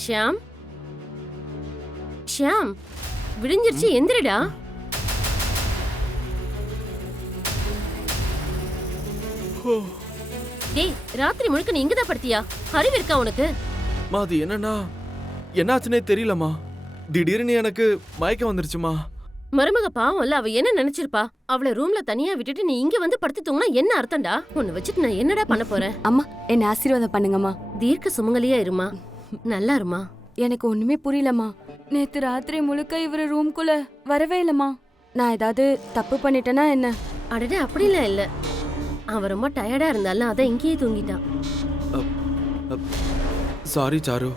ஷியாம், ஷியாம், விடிஞ்சிருச்சு, எந்திரடா. டேய், ராத்திரி முழுக்க நீ இங்கதான் படுத்தியா? அறிவு இருக்கா உனக்கு? அது என்னன்னா என்னாச்சுனே தெரியலம்மா. திடீர்னு எனக்கு மயக்கம் வந்துருச்சுமா. மருமக பாவம்ல, அவ என்ன நினைச்சிருப்பா? அவளை ரூம்ல தனியா விட்டுட்டு நீ இங்க வந்து படுத்து தூங்கினா என்ன அர்த்தம்டா? உன்னை வச்சுட்டு நான் என்னடா பண்ண போறேன்? அம்மா, என்ன ஆசீர்வாதம் பண்ணுங்கம்மா. தீர்க்க சுமங்கலியா இருமா, நல்லா இருமா. எனக்கு ஒண்ணுமே புரியலம்மா. நேத்து ராத்திரி முழுக்க இவரு ரூம்குள்ள வரவே இல்லம்மா. நான் ஏதாவது தப்பு பண்ணிட்டேனா என்ன? அடடே, அப்படிலாம் இல்ல. அவன் ரொம்ப டயர்டா இருந்தாலும் அதான் இங்கேயே தூங்கிட்டான். Sorry sir.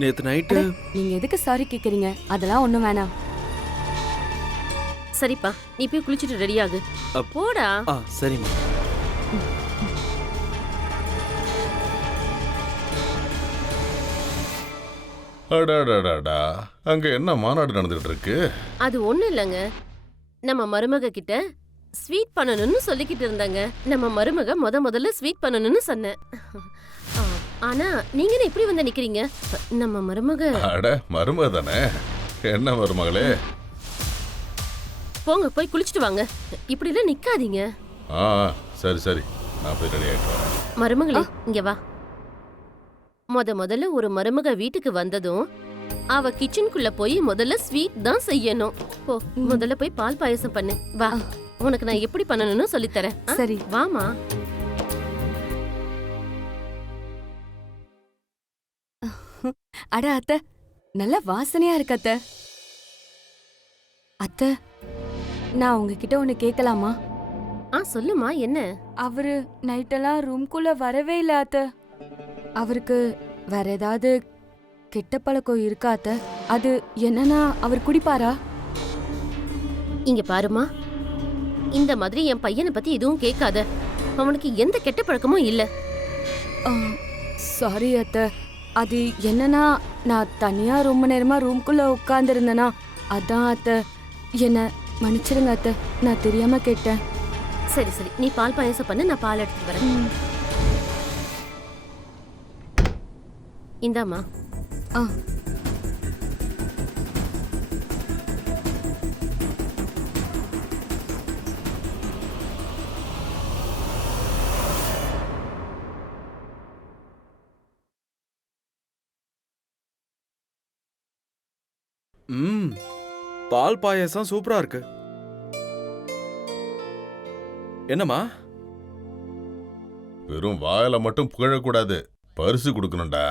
நேத்து நைட்டு நீங்க எதுக்கு சாரி கேக்குறீங்க? அதெல்லாம் ஒண்ணும் வேணாம். சரிப்பா, நீ போய் குளிச்சுட்டு ரெடி ஆகு. போடா. சரிம்மா. அடாடாடாடா, அங்க என்ன மாநாடு நடந்துட்டு இருக்கு? அது ஒண்ணும் இல்லங்க, நம்ம மருமக கிட்ட ஸ்வீட் பண்ணணும்னு சொல்லிக்கிட்டு இருந்தாங்க. நம்ம மருமக முதல்ல ஸ்வீட் பண்ணணும்னு சொன்னேன். ஆனா நீங்க என்ன இப்படி வந்து நிக்கிறீங்க? நம்ம மருமக. அட, மருமக தானே. என்ன மருமகளே? போங்க, போய் குளிச்சுட்டு வாங்க. இப்படி எல்லாம் நிக்காதீங்க. சரி சரி, நான் போய் ரெடி ஆயிட்டு வரேன். மருமகளே, இங்க வா. முதல்ல ஒரு மருமக வீட்டுக்கு வந்ததும் அவ கிச்சனுக்குள்ள போய் முதல்ல ஸ்வீட் தான் செய்யணும். போ, முதல்ல போய் பால் பாயசம் பண்ணு. வா, உனக்கு நான் எப்படி பண்ணணும்னு சொல்லித் தரேன். சரி, வாமா. அட அத்தை, நல்ல வாசனையா இருக்கு அத்தை. அத்தை, நான் உங்ககிட்ட ஒண்ணு கேட்கலாமா? சொல்லுமா, என்ன? அவரு நைட்டெல்லாம் ரூம்குள்ள வரவே இல்ல அத்தை. அவருக்கு வேற ஏதாவது கெட்ட பழக்கம் இருக்கா அத்தை? அது என்னன்னா, அவர் குடிப்பாரா? இங்க பாருமா, இந்த மாதிரி என் பையனை பத்தி எதுவும் கேட்காத. அவனுக்கு எந்த கெட்ட பழக்கமும் இல்ல. சாரி அத்தை. அது என்னன்னா, நான் தனியா ரொம்ப நேரமா ரூம்குள்ள உட்கார்ந்து இருந்தேனா, அதான் அத்தை. என்ன மன்னிச்சிருங்க அத்தை, நான் தெரியாம கேட்டேன். சரி சரி, நீ பால் பாயசம் பண்ணு, நான் பால் எடுத்துட்டு வரேன். இந்தாமா. பால் பாயசம் சூப்பரா இருக்கு. என்னம்மா? வெறும் வாயில மட்டும் புகழக்கூடாது, பரிசு கொடுக்கணும்டா.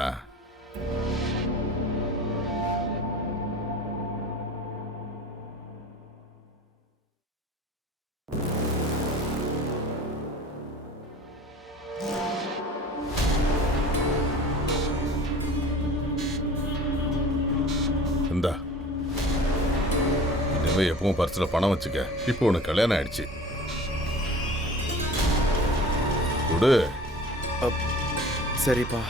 இந்தா, இனிமே எப்பவும் பர்ஸ்ல பணம் வச்சுக்க. இப்போ உனக்கு கல்யாணம் ஆயிடுச்சு. கொடு. சரிப்பா.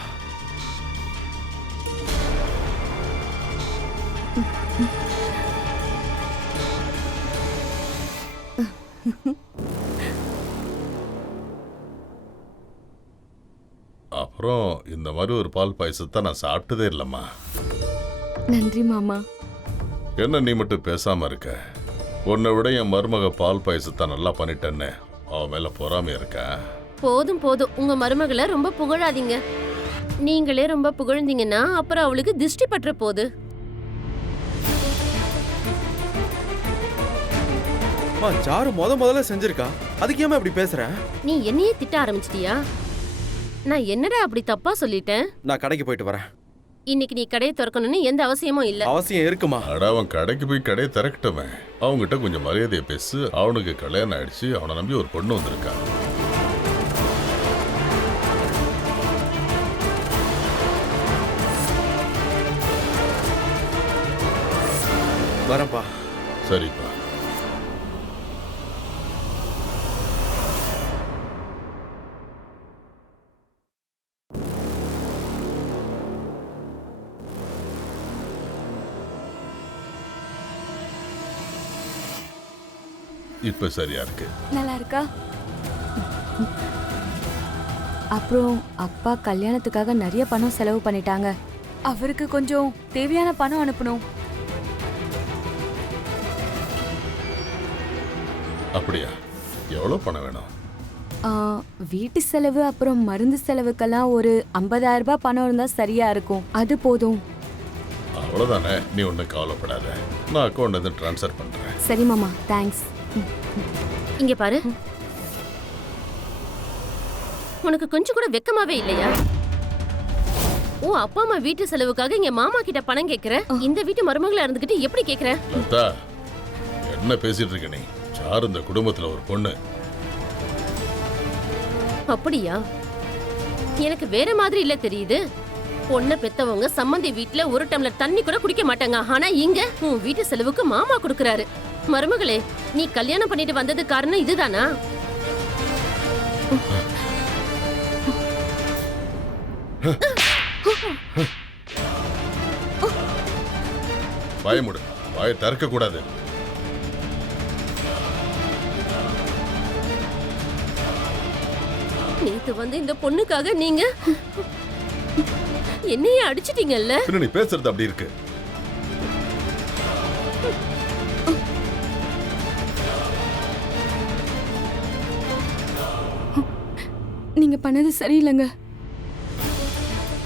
அப்புறம் இந்த மாதிரி ஒரு பால் பாயசத்தை நான் சாப்பிட்டதே இல்லம்மா. நன்றி மாமா. என்ன நீ மட்டும் பேசாம இருக்க? உன்னை விட என் மருமக பால் பாயசத்தை நல்லா பண்ணிட்டேன்னு அவன் மேல பொறாமையா இருக்க. போதும் போதும், உங்க மருமகளை ரொம்ப புகழாதீங்க. நீங்களே ரொம்ப புகழ்ந்தீங்கன்னா அப்புறம் அவளுக்கு திஷ்டி பற்ற போகுது. சாரு முதல்ல செஞ்சிருக்கா, அதுக்கு ஏமா இப்படி பேசுற? நீ என்னையே திட்ட ஆரம்பிச்சிட்டியா? நான் என்னடா அப்படி தப்பா சொல்லிட்டேன்? நான் கடைக்கு போயிட்டு வரேன். இன்னைக்கு நீ கடையை திறக்கணும்னு எந்த அவசியமும் இல்ல. அவசியம் இருக்குமா? அட, அவன் கடைக்கு போய் கடையை திறக்கட்டுமே. அவங்ககிட்ட கொஞ்சம் மரியாதையை பேசு. அவனுக்கு கல்யாணம் ஆயிடுச்சு, அவனை நம்பி ஒரு பொண்ணு வந்திருக்கா. வரப்பா. சரிப்பா. இப்ப சரியா இருக்கு. நல்லா இருக்கா? அப்புறம் அப்பா கல்யாணத்துக்காக நிறைய பணம் செலவு பண்ணிட்டாங்க. அவருக்கு கொஞ்சம் தேவையான பணம் அனுப்பணும். அப்படியா? எவ்வளோ பணம் வேணும்? ஆ, வீட்டு செலவு அப்புறம் மருந்து செலவுக்கெல்லாம் ஒரு 50,000 ரூபாய் பணம் இருந்தா சரியா இருக்கும். அது போதும். அவ்வளோதானே, நீ ஒன்றும் கவலைப்படாத. நான் அக்கௌண்ட் வந்து ட்ரான்ஸ்ஃபர் பண்ணுறேன். சரி மாமா, தேங்க்ஸ். இங்க பாரு, உனக்கு கொஞ்சம் கூட வெக்கமாவே இல்லையா? உன் அப்பா அம்மா வீட்டு செலவுக்காக இங்க மாமா கிட்ட பணம் கேக்குற, இந்த வீட்டு மருமகளா இருந்துகிட்டு எப்படி கேக்குற? லதா, என்ன பேசிட்டு இருக்க நீ? சாரு இந்த குடும்பத்துல ஒரு பொண்ணு. அப்படியா? எனக்கு வேற மாதிரி இல்ல தெரியுது. பொண்ணை பெத்தவங்க சம்மந்தி வீட்ல ஒரு டம்ளர் தண்ணி கூட குடிக்க மாட்டாங்க. ஆனா இங்க உன் வீட்டு செலவுக்கு மாமா கொடுக்கறாரு. மருமகளே, நீ கல்யாணம் பண்ணிட்டு வந்தது காரணம் இதுதானா? வாய மூடு, வாயை திறக்க கூடாது. நேத்து வந்து இந்த பொண்ணுக்காக நீங்க என்னையே அடிச்சிட்டீங்கல்ல? பின்ன நீ பேசுறது அப்படி இருக்கு. நீங்க பண்ணது சரியில்லைங்க.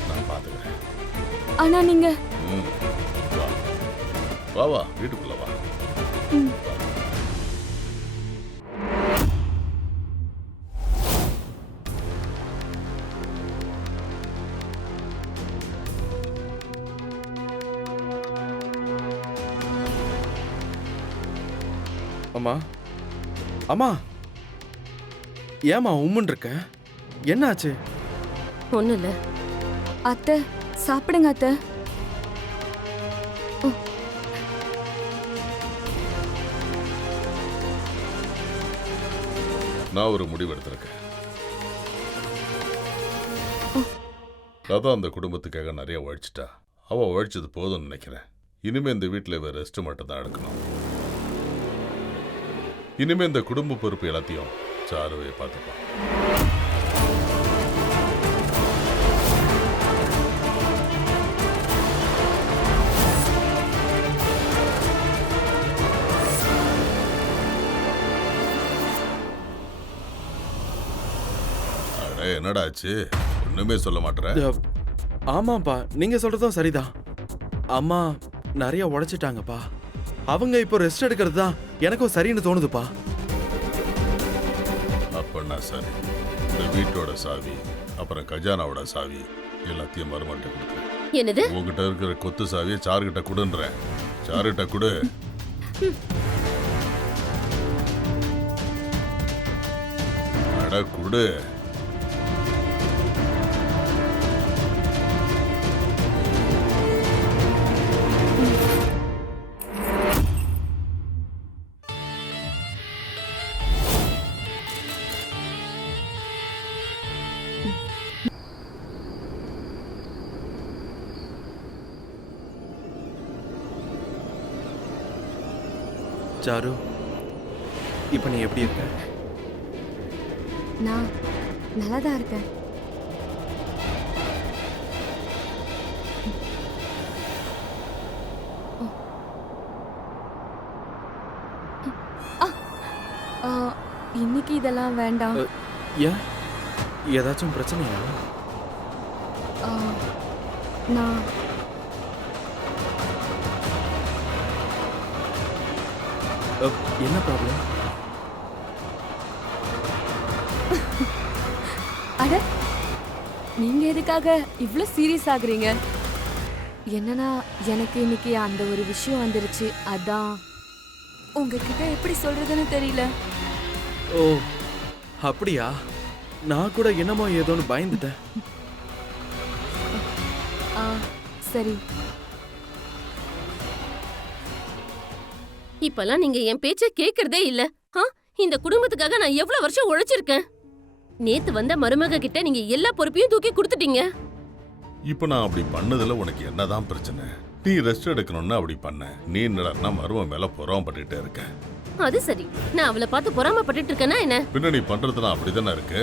நான் பாத்துக்கிறேன். ஆனா நீங்க ம். வா. வா வா, வீட்டுக்குள்ள வா. அம்மா அம்மா, ஏம்மா உம்முன் இருக்க? என்ன ஆச்சு? ஒண்ணு இல்ல. அத்தை சாப்பிடுங்க அத்தை. நான் ஒரு முடிவு எடுத்திருக்கேன். அதான் அந்த குடும்பத்துக்காக நிறைய உழைச்சிட்டா. அவ உழைச்சது போதும்னு நினைக்கிறேன். இனிமே இந்த வீட்டில் வேற ரெஸ்ட் மட்டும் தான் எடுக்கணும். இனிமே இந்த குடும்ப பொறுப்பு எல்லாத்தையும் சாருவே பார்த்துப்பான். அட, என்னடா ஆச்சு? ஒண்ணுமே சொல்ல மாட்டேற. ஆமாப்பா, நீங்க சொல்றதும் சரிதான். அம்மா நிறைய உழைச்சிட்டாங்கப்பா. அவங்க இப்போ ரெஸ்ட் எடுக்கிறது தான் எனக்கும் சரின்னு தோணுதுப்பா. அப்பன்னா சரி, இந்த வீட்டோட சாவி அப்புறம் கஜானாவோட சாவி எல்லாத்தையும் மருமகிட்ட கொடுக்குறேன். என்னது? உங்ககிட்ட இருக்கிற கொத்து சாவியை சாருகிட்ட கொடுன்றேன். சாருகிட்ட கொடு. அட குடு. சாரு, இப்போ நீ எப்படி இருக்க? நான் நல்லா தான் இருக்கேன். இன்னைக்கு இதெல்லாம் வேண்டாம். ஏன், ஏதாச்சும் பிரச்சனையா? ஆ, நான் என்ன ப்ராப்ளம்? அட, நீங்க எதுக்காக இவ்ளோ சீரியஸ் ஆகுறீங்க? என்னன்னா, எனக்கு இன்னைக்கு அந்த ஒரு விஷயம் வந்துருச்சு. அதான் உங்ககிட்ட எப்படி சொல்றதுன்னு தெரியல. ஓ, அப்படியா? நான் கூட என்னமோ ஏதோன்னு பயந்துட்டேன். ஆ, சரி. இப்பெல்லாம் நீங்க என் பேச்ச கேக்குறதே இல்ல. இந்த குடும்பத்துக்காக நான் எவ்வளவு வருஷம் உழைச்சிருக்கேன். நேத்து வந்த மருமக கிட்ட நீங்க எல்லா பொறுப்பையும் தூக்கி கொடுத்துட்டீங்க. இப்ப நான் அப்படி பண்ணதுல உனக்கு என்னதான் பிரச்சனை? நீ ரெஸ்ட் எடுக்கணும்னு அப்படி பண்ண. நீ என்னடா மரும மேல பொறாமப்பட்டுட்டே இருக்க. அது சரி, நான் அவளை பார்த்து பொறாமப்பட்டுட்டு இருக்கேன்னா என்ன? பின்ன நீ பண்றதுலாம் அப்படிதானே இருக்கு.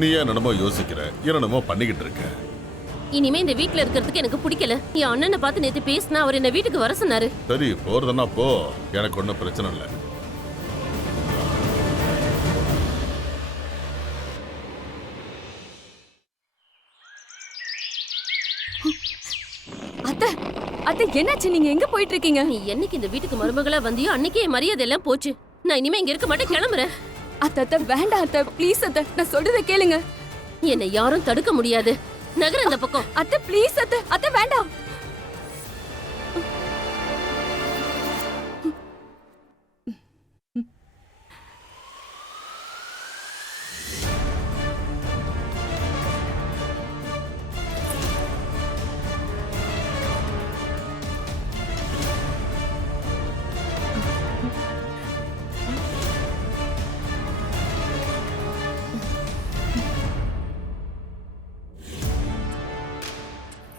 நீ ஏன் என்னமோ யோசிக்கிற, என்னென்னமோ பண்ணிக்கிட்டு இருக்க. இனிமே இந்த வீட்ல இருக்கிறதுக்கு எனக்கு பிடிக்கல. என் அண்ணனை பார்த்து நேத்து பேசினா அவர் என்ன வீட்டுக்கு வர சொன்னாரு. சரி, போறதுன்னா போ, எனக்கு ஒன்றும் பிரச்சனை இல்லை. அத்தை அத்தை என்னாச்சு? நீங்க எங்க போயிட்டு இருக்கீங்க? நீ என்னைக்கு இந்த வீட்டுக்கு மருமகளா வந்தியோ அன்னைக்கே என் மரியாதை எல்லாம் போச்சு. நான் இனிமே இங்க இருக்க மாட்டேன், கிளம்புறேன். அத்தை அத்தை வேண்டாம் அத்தை, ப்ளீஸ் அத்தை, நான் சொல்றதை கேளுங்க. என்னை யாரும் தடுக்க முடியாது. நகர அந்த பக்கம். அத்தை ப்ளீஸ் அத்தை, அத்தை வேண்டாம்.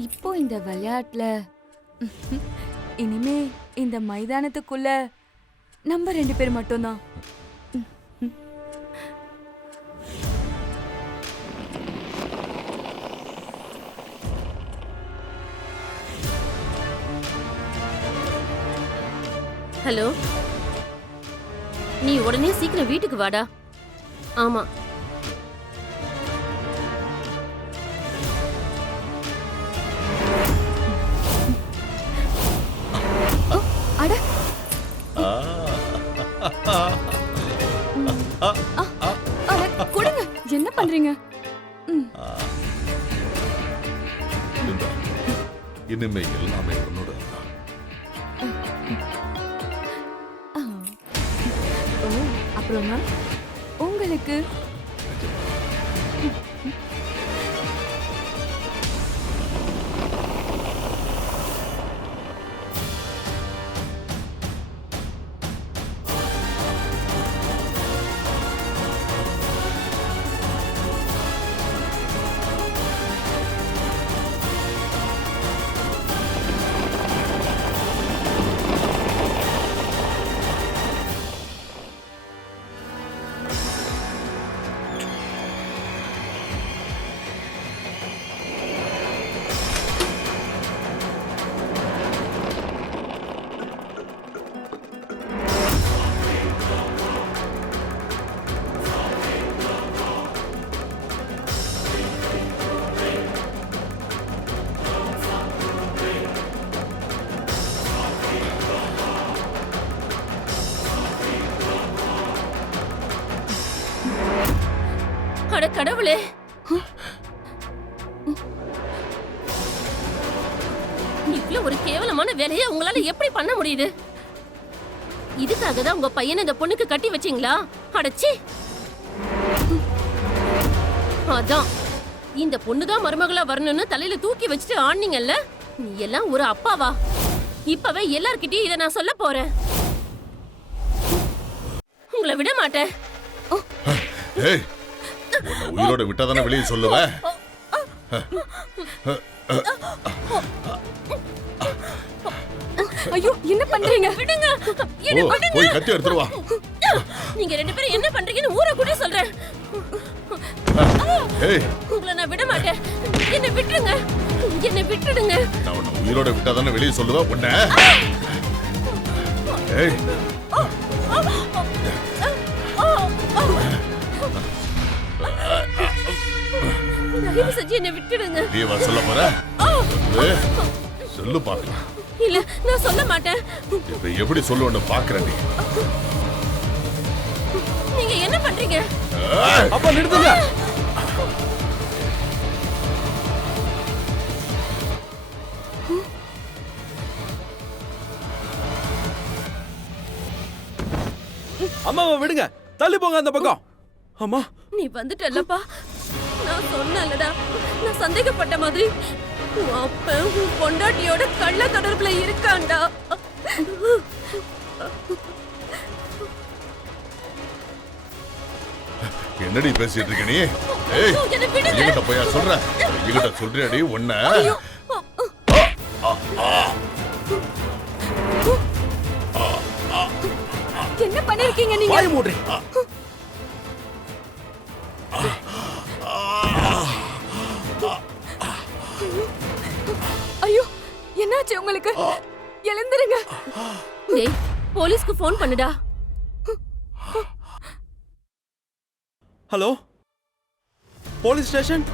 இப்போ இந்த விளையாட்டுல இனிமே இந்த மைதானத்துக்குள்ள நம்ம 2 பேர் மட்டும்தான். ஹலோ, நீ உடனே சீக்கிரம் வீட்டுக்கு வாடா. ஆமா, அட அட கொடுங்க, என்ன பண்றீங்க? இந்தா, இனிமே எல்லாமே உன்னோட தான். ஓ, அப்புறமா உங்களுக்கு அட கடவுளே, இவ்ளோ ஒரு கேவலமான வேலையை உங்களால எப்படி பண்ண முடியுது? இதுக்காக தான் உங்க பையனை இந்த பொண்ணுக்கு கட்டி வச்சீங்களா? அடச்சி, அதான் இந்த பொண்ணுதான் மருமகளா வரணும்னு தலையில தூக்கி வச்சுட்டு ஆனீங்கல்ல. நீ எல்லாம் ஒரு அப்பாவா? இப்பவே எல்லார்கிட்டயும் இதை நான் சொல்ல போறேன். உங்களை விட மாட்டேன். ஏய், உன்னை உயிரோட விட்டாதானே வெளியே சொல்லுவேன். ஐயோ, என்ன பண்றீங்க? விடுங்க, ஓ, என்ன விடுங்க. போய் கத்தி எடுத்துட்டு வா. நீங்க 2 பேரும் என்ன பண்றீங்கன்னு ஊரை கூட சொல்றேன். ஏய், உங்களை நான் விட மாட்டேன். என்னை விட்டுடுங்க, என்னை விட்டுடுங்க. நான் உன்னை உயிரோட விட்டாதானே வெளியே சொல்லுவேன். உன்னை ஏய், தயவு செஞ்சு என்னை விட்டுடுங்க. நீ வா சொல்ல போற? சொல்லு பாக்கலாம். இல்ல, நான் சொல்ல மாட்டேன். இப்ப எப்படி சொல்லுவேன்னு பாக்குற நீ. நீங்க என்ன பண்றீங்க? அப்பா நிறுத்துங்க. அம்மாவை விடுங்க, தள்ளி போங்க அந்த பக்கம். அம்மா, நீ வந்துட்டல்லப்பா. நான் சொன்னேன்லடா, நான் சந்தேகப்பட்ட மாதிரி உன் அப்பன் உன் பொண்டாட்டியோட கள்ள தொடர்புல இருக்கான்டா. என்னடி பேசிட்டு இருக்க நீ? ஏய், என்னை விடுங்க. என்கிட்ட போயா சொல்ற? என்கிட்ட சொல்றியாடி உன்னை? என்ன பண்ணிருக்கீங்க நீங்க? வாய் மூடுறி. ஐயோ என்னாச்சு உங்களுக்கு? எழுந்திருங்க. டேய் போலீஸ்க்கு ஃபோன் பண்ணுடா. Hello police station.